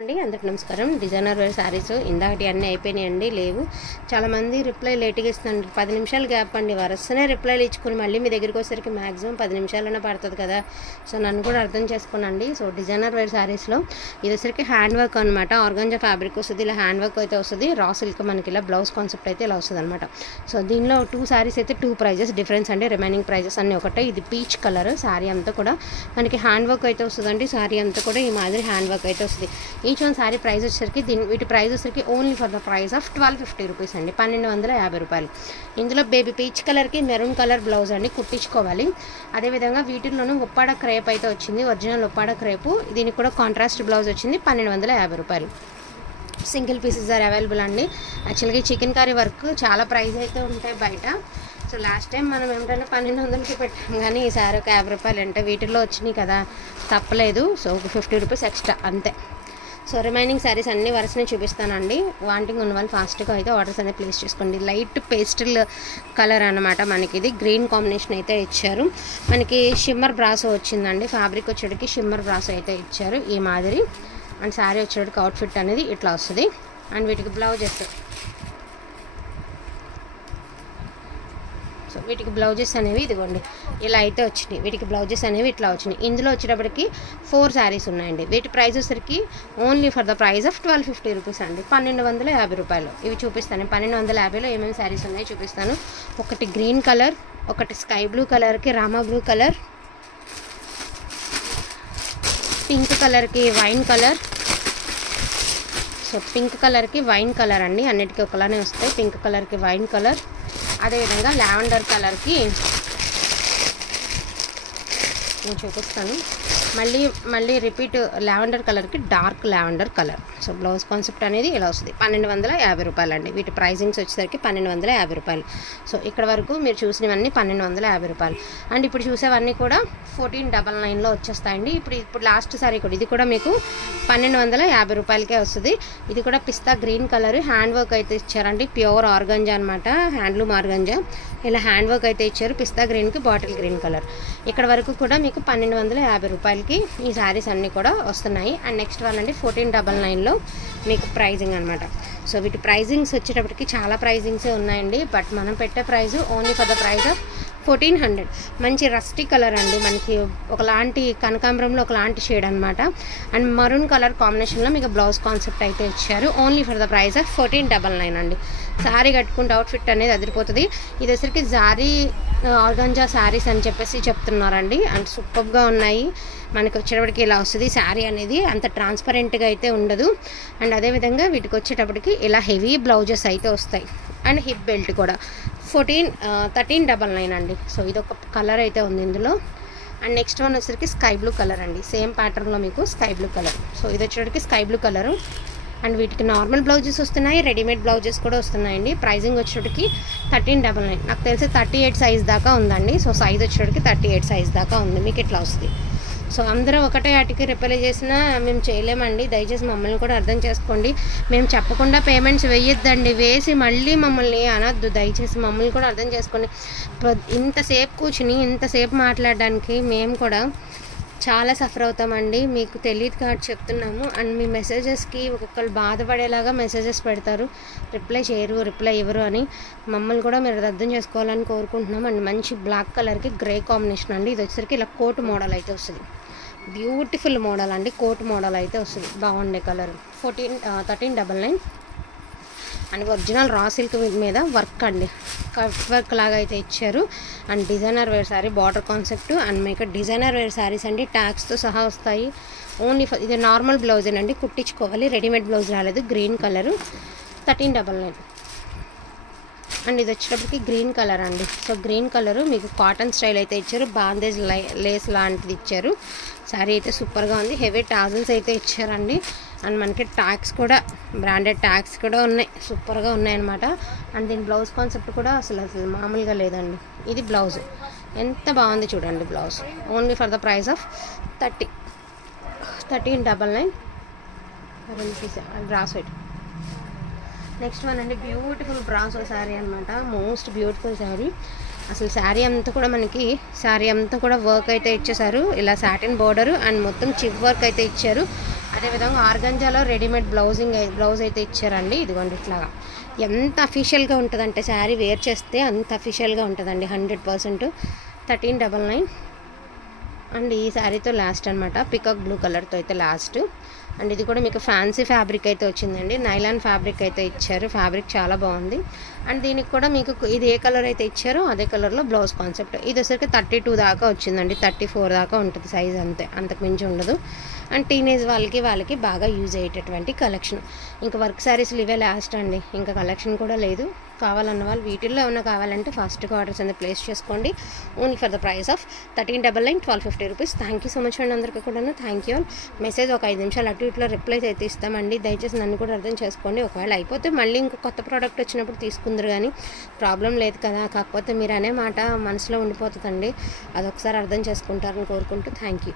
అండి అందరికి నమస్కారం. డిజైనర్ వేర్ శారీస్ ఇందాకటి అన్నీ అయిపోయినాయండి, లేవు. చాలామంది రిప్లై లేట్గా ఇస్తున్నాను. 10 నిమిషాలు గ్యాప్ అండి, వరుసనే రిప్లైలు ఇచ్చుకుని మళ్ళీ మీ దగ్గరికి వచ్చేసరికి మ్యాక్సిమం 10 నిమిషాలనే పడుతుంది కదా. సో నన్ను కూడా అర్థం చేసుకోనండి. సో డిజైనర్ వేర్ శారీస్లో ఇది వచ్చరికి హ్యాండ్ వర్క్ అనమాట. ఆర్గాంజా ఫ్యాబ్రిక్ వస్తుంది, ఇలా హ్యాండ్ వర్క్ అయితే వస్తుంది. రా సిల్క్ మనకి ఇలా బ్లౌజ్ కాన్సెప్ట్ అయితే ఇలా వస్తుంది అనమాట. సో దీనిలో 2 శారీస్ అయితే 2 ప్రైజెస్ డిఫరెన్స్ అండి. రిమైనింగ్ ప్రైజెస్ అన్నీ ఒకటే. ఇది పీచ్ కలర్ శారీ అంతా కూడా మనకి హ్యాండ్ వర్క్ అయితే వస్తుందండి. శారీ అంతా కూడా ఈ మాదిరి హ్యాండ్ వర్క్ అయితే వస్తుంది. ఈచ్ వన్ శారీ ప్రైస్ వచ్చేసరికి వీటి ప్రైస్ వచ్చేసరికి only for the price of 1250 rupees అండి, 1250 రూపాయలు. ఇందులో బేబీ పీచ్ కలర్కి మెరూన్ కలర్ బ్లౌజ్ అండి కుట్టించుకోవాలి. అదేవిధంగా వీటిల్లోనూ ఉప్పాడ క్రేప్ అయితే వచ్చింది, ఒరిజినల్ ఉప్పాడ క్రేపు. దీనికి కూడా కాంట్రాస్ట్ బ్లౌజ్ వచ్చింది, 1250 రూపాయలు. సింగిల్ పీసెస్ ఆర్ అవైలబుల్ అండి. యాక్చువల్గా చికెన్ కర్రీ వర్క్ చాలా ప్రైస్ అయితే ఉంటాయి బయట. సో లాస్ట్ టైం మనం ఏమిటంటే 1200కి పెట్టాం, కానీ ఈసారి ఒక 50 రూపాయలు అంటే వీటిల్లో వచ్చినాయి కదా, తప్పలేదు. సో ఒక 50 రూపీస్ ఎక్స్ట్రా అంతే. సో రిమైనింగ్ శారీస్ అన్నీ వరుసనే చూపిస్తానండి. వాంటింగ్ ఉన్న వాళ్ళు ఫాస్ట్గా అయితే ఆర్డర్స్ అనేది ప్లేస్ చేసుకోండి. లైట్ పేస్టల్ కలర్ అనమాట. మనకి ఇది గ్రీన్ కాంబినేషన్ అయితే ఇచ్చారు. మనకి షిమ్మర్ బ్రాసో వచ్చిందండి. ఫ్యాబ్రిక్ వచ్చేటికి షిమ్మర్ బ్రాసో అయితే ఇచ్చారు ఈ మాదిరి. అండ్ శారీ వచ్చేటికి అవుట్ఫిట్ అనేది ఇట్లా వస్తుంది. అండ్ వీటికి బ్లౌజెస్, సో వీటికి బ్లౌజెస్ అనేవి ఇదిగోండి ఇలా అయితే వచ్చినాయి. వీటికి బ్లౌజెస్ అనేవి ఇట్లా వచ్చినాయి. ఇందులో వచ్చేటప్పటికి 4 శారీస్ ఉన్నాయండి. వీటి ప్రైస్ వచ్చేసరికి only for the price of 1250 rupees అండి, 1250 రూపాయలు. ఇవి చూపిస్తాను. 1250లో ఏమేమి శారీస్ ఉన్నాయో చూపిస్తాను. ఒకటి గ్రీన్ కలర్, ఒకటి స్కై బ్లూ కలర్కి రామా బ్లూ కలర్, పింక్ కలర్కి వైన్ కలర్. సో పింక్ కలర్కి వైన్ కలర్ అండి, అన్నిటికీ ఒకలానే వస్తాయి. పింక్ కలర్కి వైన్ కలర్, అదేవిధంగా లావెండర్ కలర్కి నేను చూపిస్తాను. మళ్ళీ రిపీట్ లావెండర్ కలర్కి dark lavender colour. So blouse concept అనేది ఇలా వస్తుంది, 1250 రూపాయలు అండి. వీటి ప్రైజింగ్స్ వచ్చేసరికి 1250 రూపాయలు. సో ఇక్కడ వరకు మీరు చూసినవన్నీ 1250 రూపాయలు. అండ్ ఇప్పుడు చూసేవన్నీ కూడా 1499లో వచ్చేస్తాయండి. ఇప్పుడు లాస్ట్ సారీ కూడా ఇది కూడా మీకు 1250 రూపాయలకే వస్తుంది. ఇది కూడా పిస్తా గ్రీన్ కలర్ హ్యాండ్ వర్క్ అయితే ఇచ్చారండి. ప్యూర్ ఆర్గంజా అనమాట, హ్యాండ్లూమ్ ఆర్గంజా. ఇలా హ్యాండ్ వర్క్ అయితే ఇచ్చారు. పిస్తా గ్రీన్కి బాటిల్ గ్రీన్ కలర్. ఇక్కడ వరకు కూడా మీకు 1250 రూపాయలకి ఈ శారీస్ అన్నీ కూడా వస్తున్నాయి. అండ్ నెక్స్ట్ వన్ అండి 1499లో మీకు ప్రైజింగ్ అనమాట. సో వీటి ప్రైజింగ్స్ వచ్చేటప్పటికి చాలా ప్రైజింగ్సే ఉన్నాయండి. బట్ మనం పెట్టే price only for the price of 1400. మంచి రస్టీ కలర్ అండి, మనకి ఒకలాంటి కనకాంబరంలో ఒకలాంటి షేడ్ అనమాట. అండ్ మరూన్ కలర్ కాంబినేషన్లో మీకు బ్లౌజ్ కాన్సెప్ట్ అయితే ఇచ్చారు. Only for the price of 1499 అండి. శారీ కట్టుకుంటే అవుట్ఫిట్ అనేది అదిరిపోతుంది. ఇది వచ్చరికి జారీ ఆర్గాంజా శారీస్ అని చెప్పేసి చెప్తున్నారండి. అండ్ సూపర్గా ఉన్నాయి. మనకి వచ్చేటప్పటికి ఇలా వస్తుంది శారీ అనేది, అంత ట్రాన్స్పరెంట్గా అయితే ఉండదు. అండ్ అదేవిధంగా వీటికి వచ్చేటప్పటికి ఇలా హెవీ బ్లౌజెస్ అయితే వస్తాయి. అండ్ హిప్ బెల్ట్ కూడా 1399 అండి. సో ఇదొక కలర్ అయితే ఉంది ఇందులో. అండ్ నెక్స్ట్ వన్ వచ్చేసరికి స్కై బ్లూ కలర్ అండి, సేమ్ ప్యాటర్న్లో మీకు స్కై బ్లూ కలర్. సో ఇది వచ్చేటప్పటికి స్కై బ్లూ కలరు. అండ్ వీటికి నార్మల్ బ్లౌజెస్ వస్తున్నాయి, రెడీమేడ్ బ్లౌజెస్ కూడా వస్తున్నాయండి. ప్రైజింగ్ వచ్చేటప్పటికి 1399. నాకు తెలిసి 38 సైజ్ దాకా ఉందండి. సో సైజ్ వచ్చేటప్పటికి 38 సైజ్ దాకా ఉంది. మీకు ఇట్లా వస్తుంది. సో అందరూ ఒకటే వాటికి రిప్లై చేసినా మేము చేయలేమండి. దయచేసి మమ్మల్ని కూడా అర్థం చేసుకోండి. మేము చెప్పకుండా పేమెంట్స్ వేయొద్దండి, వేసి మళ్ళీ మమ్మల్ని అనొద్దు. దయచేసి మమ్మల్ని కూడా అర్థం చేసుకోండి. ఇంతసేపు కూర్చుని ఇంతసేపు మాట్లాడడానికి మేము కూడా చాలా సఫర్ అవుతామండి. మీకు తెలియదు కాబట్టి చెప్తున్నాము. అండ్ మీ మెసేజెస్కి ఒక్కొక్కరు బాధపడేలాగా మెసేజెస్ పెడతారు, రిప్లై చేయరు, రిప్లై ఇవ్వరు అని. మమ్మల్ని కూడా మీరు అర్థం చేసుకోవాలని కోరుకుంటున్నాం. అండ్ మంచి బ్లాక్ కలర్కి గ్రే కాంబినేషన్ అండి. ఇది వచ్చేసరికి ఇలా కోట్ మోడల్ అయితే వస్తుంది. బ్యూటిఫుల్ మోడల్ అండి, కోట్ మోడల్ అయితే వస్తుంది. బాగుండే colour. 1399. And original raw silk మీద వర్క్ అండి, కట్ వర్క్ లాగా అయితే ఇచ్చారు. And designer wear sari, border concept. And మీకు డిజైనర్ వేర్ శారీస్ అండి, ట్యాగ్స్తో సహా వస్తాయి. ఓన్లీ ఇది నార్మల్ బ్లౌజేనండి, కుట్టించుకోవాలి. రెడీమేడ్ బ్లౌజ్ రాలేదు. Green colour, 1399. అండ్ ఇది వచ్చేటప్పటికి గ్రీన్ కలర్ అండి. సో గ్రీన్ కలరు మీకు కాటన్ స్టైల్ అయితే ఇచ్చారు. బాందేజ్ లేస్ లాంటిది ఇచ్చారు. శారీ అయితే సూపర్గా ఉంది. హెవీ టాజిల్స్ అయితే ఇచ్చారండి. అండ్ మనకి ట్యాగ్స్ కూడా, బ్రాండెడ్ ట్యాగ్స్ కూడా ఉన్నాయి, సూపర్గా ఉన్నాయన్నమాట. అండ్ దీని బ్లౌజ్ కాన్సెప్ట్ కూడా అసలు మామూలుగా లేదండి. ఇది బ్లౌజ్ ఎంత బాగుంది చూడండి. Blouse only for the price of 1399. Brasso. Next one అండి బ్యూటిఫుల్ బ్రాసో శారీ అనమాట. Most beautiful sari. అసలు శారీ అంతా కూడా మనకి వర్క్ అయితే ఇచ్చేసారు. ఇలా సాటిన్ బోర్డర్ అండ్ మొత్తం చిప్ వర్క్ అయితే ఇచ్చారు. అదేవిధంగా ఆర్గంజాలో రెడీమేడ్ బ్లౌజ్ అయితే ఇచ్చారండి. ఇదిగోండి ఇట్లాగా ఎంత అఫీషియల్గా ఉంటుందంటే శారీ వేర్ చేస్తే అంత అఫీషియల్గా ఉంటుందండి 100%. 1399 అండ్ ఈ శారీతో లాస్ట్ అనమాట. పికాక్ బ్లూ కలర్తో అయితే లాస్ట్. అండ్ ఇది కూడా మీకు ఫ్యాన్సీ ఫ్యాబ్రిక్ అయితే వచ్చిందండి. నైలాన్ ఫ్యాబ్రిక్ అయితే ఇచ్చారు. ఫ్యాబ్రిక్ చాలా బాగుంది. అండ్ దీనికి కూడా మీకు ఇది ఏ కలర్ అయితే ఇచ్చారో అదే కలర్లో బ్లౌజ్ కాన్సెప్ట్. ఇది వచ్చరికి 32 దాకా వచ్చిందండి. 34 దాకా ఉంటుంది సైజ్, అంతే, అంతకు మించి ఉండదు. అండ్ టీనేజ్ వాళ్ళకి బాగా యూజ్ అయ్యేటటువంటి కలెక్షన్. ఇంకా వర్క్ శారీస్లు ఇవే లాస్ట్ అండి, ఇంకా కలెక్షన్ కూడా లేదు. కావాలన్న వాళ్ళు వీటిల్లో ఏమన్నా కావాలంటే ఫాస్ట్గా ఆర్డర్స్ అనేది ప్లేస్ చేసుకోండి. Only for the price of 1399, 1250 rupees. Thank you so much అండి అందరికీ కూడాను. Thank you all. మెసేజ్ ఒక 5 నిమిషాలు అటు ఇట్లా రిప్లైస్ అయితే ఇస్తామండి. దయచేసి నన్ను కూడా అర్థం చేసుకోండి. ఒకవేళ అయిపోతే మళ్ళీ ఇంకో కొత్త ప్రోడక్ట్ వచ్చినప్పుడు తీసుకుందరు కానీ ప్రాబ్లం లేదు కదా. కాకపోతే మీరు అనే మాట మనసులో ఉండిపోతుందండి. అదొకసారి అర్థం చేసుకుంటారని కోరుకుంటూ థ్యాంక్ యూ.